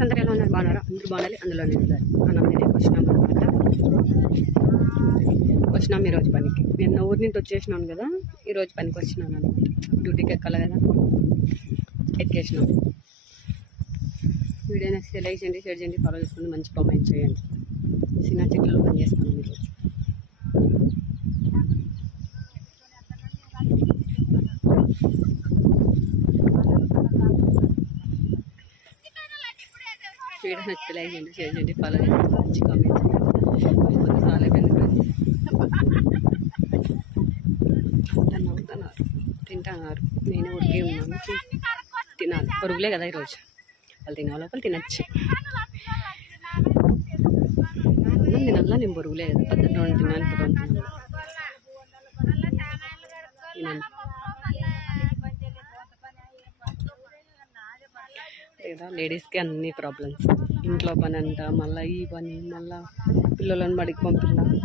Friends అందరూ ఎలా ఉన్నారు? బాగున్నారా? అందరూ బాగుండాలి, అందులో నేను అన్నం తినేకి వచ్చినాం అనమాట. వచ్చినాం ఈరోజు పనికి. నిన్న ఊరి నుంచి వచ్చేసినాను కదా, ఈరోజు పనికి వచ్చినాను అనమాట. డ్యూటీకి ఎక్కాలి కదా, ఎక్కేసినాం. వీడియో నచ్చితే లైక్ చేయండి, షేర్ చేయండి, ఫాలో చేసుకోండి, మంచి కామెంట్ చేయండి. చిన్న చెట్లలో పని చేస్తున్నాం ఈరోజు. వీడియో నచ్చితే లైక్ చేయండి, షేర్ చేయండి, ఫాలో చేయండి, మంచి కామెంట్ చేయండి. కొన్నిసార్లు తింటున్నారు, నేను ఉడికి ఉన్నాను, తినాలి. పొరుగులే కదా ఈరోజు, వాళ్ళు తినే లోపల తినచ్చు. అన్నం తినాలా, నేను పొరుగులే కదా, పద్ధతిలో తిన్నాను. ఇప్పుడు తినాను లేదా. లేడీస్కి అన్ని ప్రాబ్లమ్స్, ఇంట్లో పని అంట, మళ్ళీ ఈ పని, మళ్ళీ పిల్లలను బడికి పంపించాలి.